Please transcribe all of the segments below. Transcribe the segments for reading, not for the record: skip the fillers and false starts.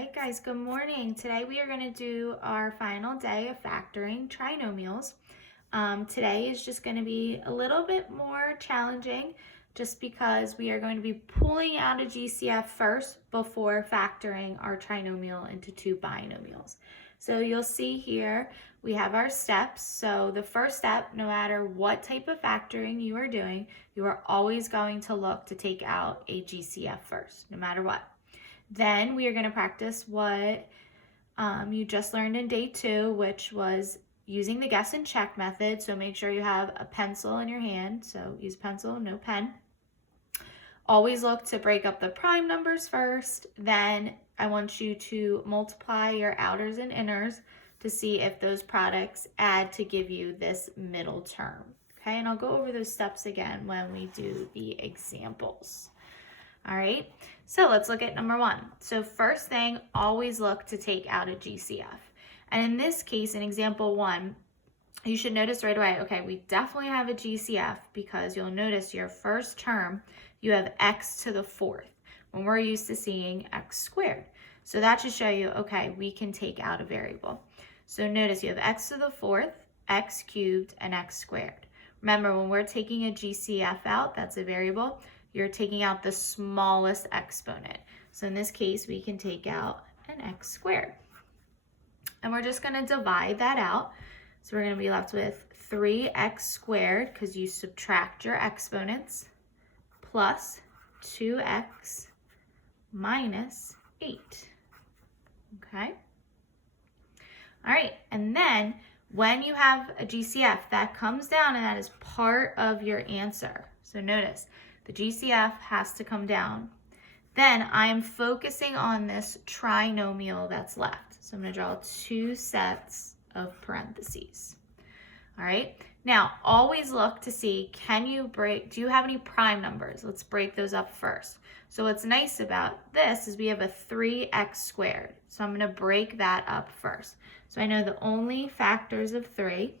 right, guys, good morning. Today we are going to do our final day of factoring trinomials. Today is just going to be a little bit more challenging just because we are going to be pulling out a GCF first before factoring our trinomial into two binomials. So you'll see here we have our steps. So the first step, no matter what type of factoring you are doing, you are always going to look to take out a GCF first, no matter what. Then we are going to practice what you just learned in day 2, which was using the guess and check method. So make sure you have a pencil in your hand. So use pencil, no pen. Always look to break up the prime numbers first. Then I want you to multiply your outers and inners to see if those products add to give you this middle term. Okay, and I'll go over those steps again when we do the examples. All right, so let's look at number 1. So first thing, always look to take out a GCF. And in this case, in example 1, you should notice right away, okay, we definitely have a GCF because you'll notice your first term, you have x to the 4th when we're used to seeing x squared. So that should show you, okay, we can take out a variable. So notice you have x to the 4th, x cubed, and x squared. Remember, when we're taking a GCF out, that's a variable, you're taking out the smallest exponent. So in this case, we can take out an x squared. And we're just going to divide that out. So we're going to be left with 3x squared, because you subtract your exponents, plus 2x minus 8. Okay? All right, and then when you have a GCF, that comes down and that is part of your answer. So notice, the GCF has to come down. Then I'm focusing on this trinomial that's left. So I'm going to draw 2 sets of parentheses. All right. Now, always look to see, do you have any prime numbers? Let's break those up first. So what's nice about this is we have a 3x squared. So I'm going to break that up first. So I know the only factors of 3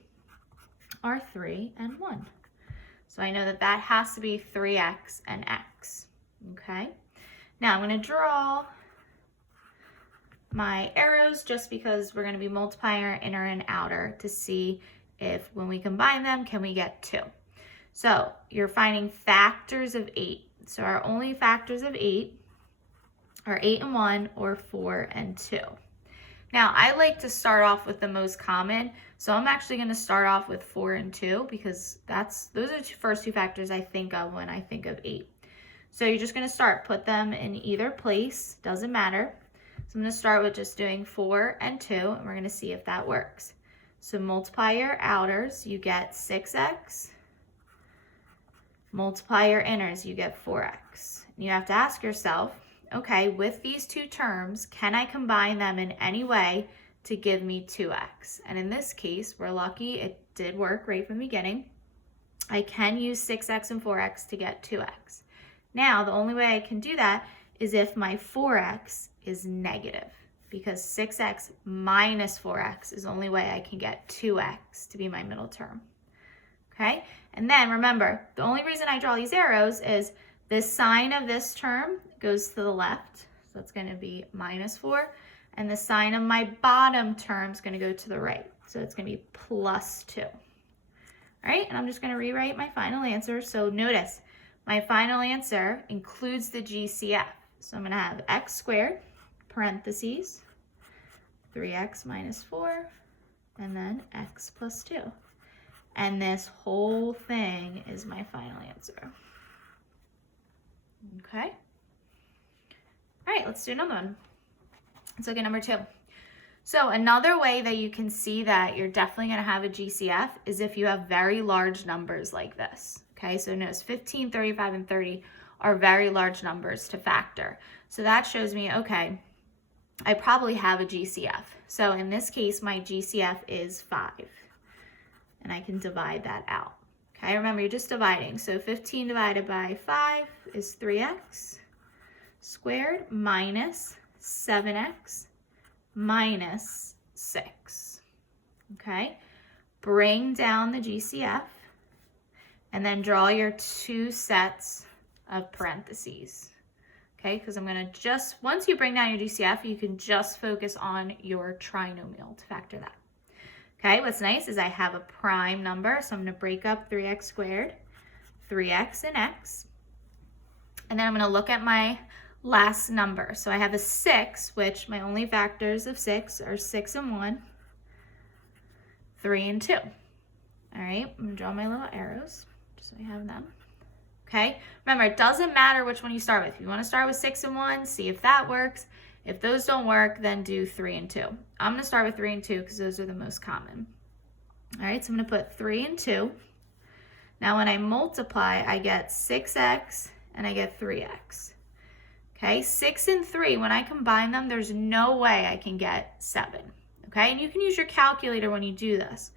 are 3 and 1. So I know that that has to be 3x and x, okay? Now I'm going to draw my arrows just because we're going to be multiplying our inner and outer to see if when we combine them, can we get 2? So you're finding factors of 8. So our only factors of 8 are 8 and 1 or 4 and 2. Now, I like to start off with the most common, so I'm actually going to start off with 4 and 2 because those are the first 2 factors I think of when I think of 8. So you're just going to put them in either place, doesn't matter. So I'm going to start with just doing 4 and 2, and we're going to see if that works. So multiply your outers, you get 6x. Multiply your inners, you get 4x. And you have to ask yourself, okay, with these 2 terms, can I combine them in any way to give me 2x? And in this case, we're lucky it did work right from the beginning. I can use 6x and 4x to get 2x. Now, the only way I can do that is if my 4x is negative, because 6x minus 4x is the only way I can get 2x to be my middle term. Okay? And then remember, the only reason I draw these arrows is the sign of this term goes to the left, so that's going to be minus 4, and the sign of my bottom term is going to go to the right, so it's going to be plus 2. All right, and I'm just going to rewrite my final answer. So notice, my final answer includes the GCF. So I'm going to have x squared, parentheses, 3x minus 4, and then x plus 2. And this whole thing is my final answer. Okay. All right, let's do another one. Let's look at number 2. So another way that you can see that you're definitely going to have a GCF is if you have very large numbers like this. Okay, so notice 15, 35, and 30 are very large numbers to factor. So that shows me, okay, I probably have a GCF. So in this case, my GCF is 5. And I can divide that out. Okay, remember, you're just dividing. So 15 divided by 5 is 3x squared minus 7x minus 6. Okay, bring down the GCF and then draw your 2 sets of parentheses. okay? Because I'm gonna just, once you bring down your GCF, you can just focus on your trinomial to factor that. Okay, what's nice is I have a prime number, so I'm gonna break up 3x squared, 3x and x, and then I'm gonna look at my last number. So I have a 6, which my only factors of 6 are 6 and 1, 3 and 2. All right, I'm gonna draw my little arrows just so I have them. Okay, remember, it doesn't matter which one you start with. If you want to start with 6 and 1, see if that works. If those don't work, then do 3 and 2. I'm going to start with 3 and 2 because those are the most common. All right, so I'm going to put 3 and 2. Now when I multiply, I get 6x and I get 3x. Okay, 6 and 3, when I combine them, there's no way I can get 7. Okay, and you can use your calculator when you do this,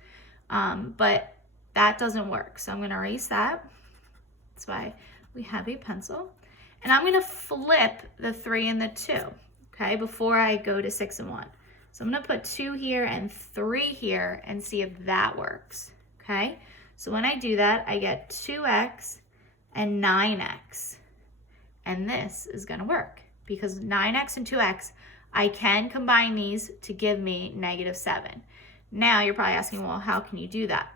but that doesn't work. So I'm going to erase that. That's why we have a pencil. And I'm going to flip the 3 and the 2, okay, before I go to 6 and 1. So I'm going to put 2 here and 3 here and see if that works, okay? So when I do that, I get 2x and 9x. And this is going to work because 9x and 2x, I can combine these to give me -7. Now you're probably asking, well, how can you do that?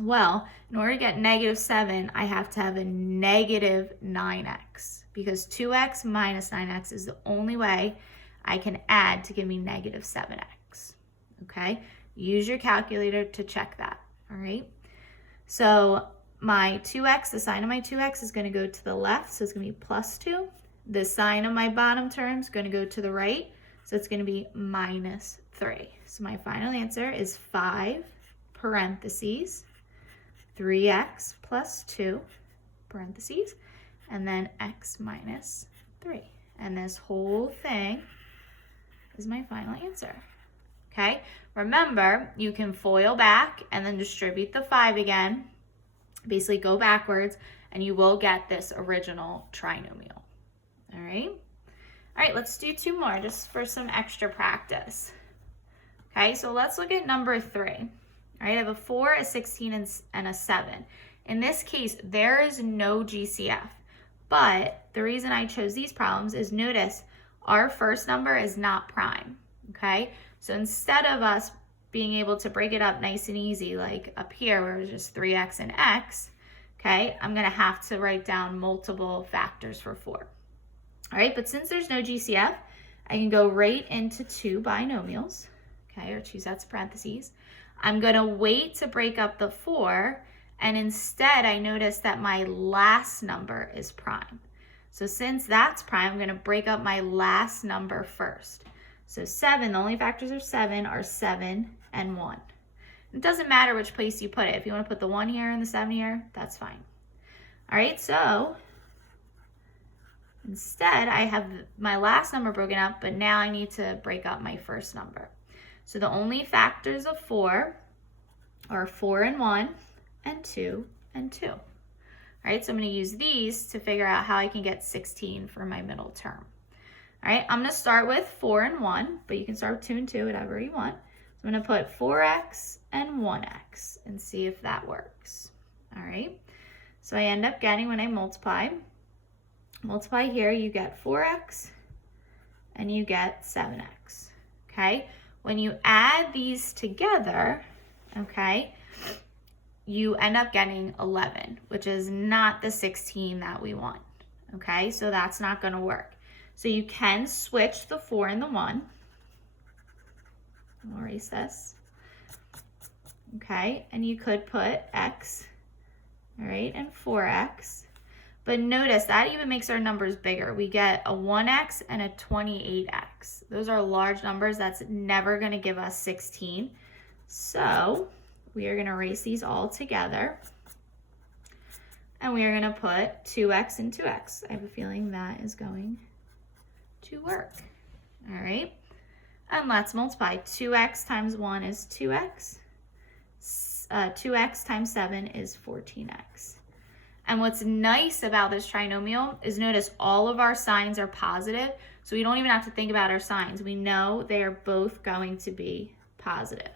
Well, in order to get -7, I have to have a -9x because 2x minus 9x is the only way I can add to give me -7x, okay? Use your calculator to check that, all right? So my 2x, the sign of my 2x is going to go to the left, so it's going to be +2. The sign of my bottom term is going to go to the right, so it's going to be -3. So my final answer is 5 parentheses 3x plus 2, parentheses, and then x minus 3. And this whole thing is my final answer. Okay? Remember, you can FOIL back and then distribute the 5 again. Basically go backwards, and you will get this original trinomial. All right? All right, let's do 2 more just for some extra practice. Okay, so let's look at number 3. All right, I have a 4, a 16, and a 7. In this case, there is no GCF. But the reason I chose these problems is notice our first number is not prime. Okay, so instead of us being able to break it up nice and easy, like up here where it's just 3x and x, okay, I'm going to have to write down multiple factors for 4. All right, but since there's no GCF, I can go right into 2 binomials, okay, or choose that's parentheses. I'm going to wait to break up the 4, and instead I notice that my last number is prime. So since that's prime, I'm going to break up my last number first. So 7, the only factors of 7 are 7 and 1. It doesn't matter which place you put it. If you want to put the 1 here and the 7 here, that's fine. All right, so instead I have my last number broken up, but now I need to break up my first number. So the only factors of 4 are 4 and 1 and 2 and 2. All right, so I'm going to use these to figure out how I can get 16 for my middle term. All right, I'm going to start with 4 and 1, but you can start with 2 and 2, whatever you want. So I'm going to put 4x and 1x and see if that works. All right, so I end up getting, when I multiply here, you get 4x and you get 7x, okay? When you add these together, okay, you end up getting 11, which is not the 16 that we want, okay? So that's not going to work. So you can switch the 4 and the 1. I'll erase this, okay? And you could put x, all right, and 4x. But notice that even makes our numbers bigger. We get a 1x and a 28x. Those are large numbers. That's never going to give us 16. So we are going to erase these all together. And we are going to put 2x and 2x. I have a feeling that is going to work. All right. And let's multiply. 2x times 1 is 2x. 2x times 7 is 14x. And what's nice about this trinomial is notice all of our signs are positive, so we don't even have to think about our signs. We know they are both going to be positive.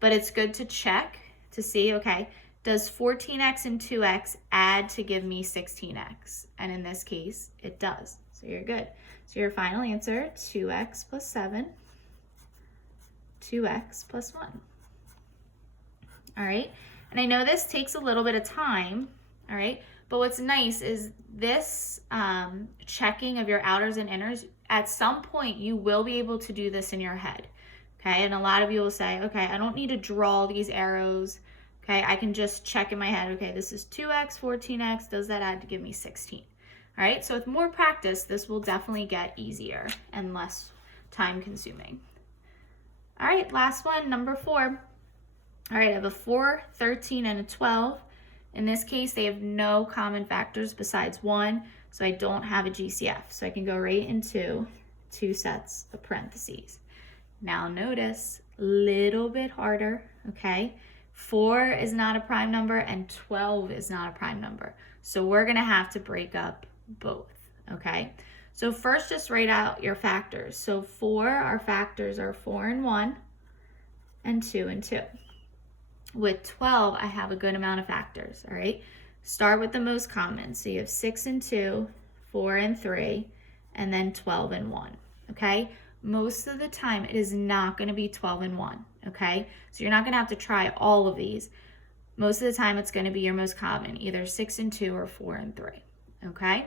But it's good to check to see, okay, does 14x and 2x add to give me 16x? And in this case, it does. So So you're good. So your final answer, 2x plus 7, 2x plus 1. All right, and I know this takes a little bit of time, all right, but what's nice is this checking of your outers and inners, at some point you will be able to do this in your head, okay? And a lot of you will say, okay, I don't need to draw these arrows, okay? I can just check in my head, okay, this is 2x, 14x, does that add to give me 16? All right, so with more practice, this will definitely get easier and less time consuming. All right, last one, number 4. All right, I have a 4, 13, and a 12. In this case, they have no common factors besides 1, so I don't have a GCF. So I can go right into 2 sets of parentheses. Now notice, a little bit harder, okay? 4 is not a prime number and 12 is not a prime number. So we're gonna have to break up both, okay? So first, just write out your factors. So 4, our factors are 4 and 1, and 2 and 2. With 12, I have a good amount of factors, all right? Start with the most common. So you have 6 and 2, 4 and 3, and then 12 and 1, okay? Most of the time, it is not gonna be 12 and 1, okay? So you're not gonna have to try all of these. Most of the time, it's gonna be your most common, either 6 and 2 or 4 and 3, okay?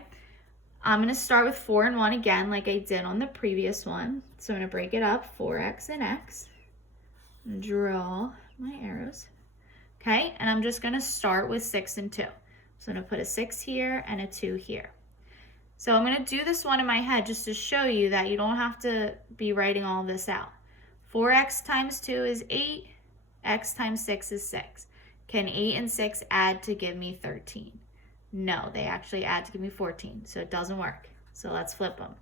I'm gonna start with 4 and 1 again, like I did on the previous one. So I'm gonna break it up, 4x and x. Draw my arrows. Okay, and I'm just gonna start with 6 and 2. So I'm gonna put a 6 here and a 2 here. So I'm gonna do this one in my head just to show you that you don't have to be writing all this out. 4x times 2 is 8, x times 6 is 6. Can 8 and 6 add to give me 13? No, they actually add to give me 14, so it doesn't work. So let's flip them.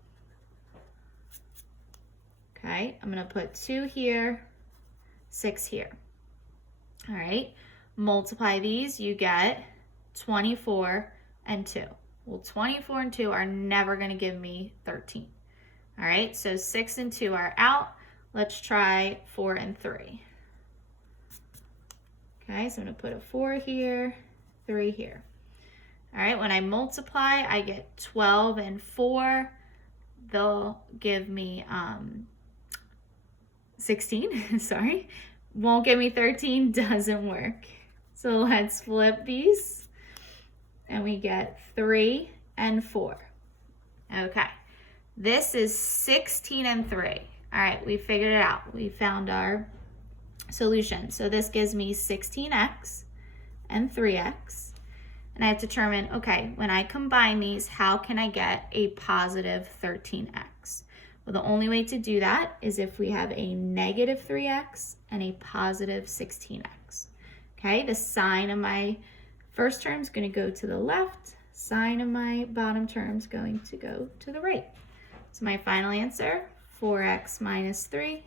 Okay, I'm gonna put 2 here, 6 here. All right, multiply these, you get 24 and 2. Well, 24 and 2 are never gonna give me 13. All right, so 6 and 2 are out. Let's try 4 and 3. Okay, so I'm gonna put a 4 here, 3 here. All right, when I multiply, I get 12 and 4. They'll give me 16, sorry. Won't give me 13, doesn't work. So let's flip these and we get 3 and 4. Okay, this is 16 and 3. All right, we figured it out. We found our solution. So this gives me 16x and 3x. And I have to determine, okay, when I combine these, how can I get a positive 13x? Well, the only way to do that is if we have a negative 3x and a positive 16x. Okay, the sign of my first term is going to go to the left, sign of my bottom term is going to go to the right. So my final answer, 4x minus 3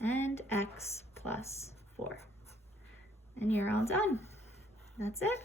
and x plus 4. And you're all done. That's it.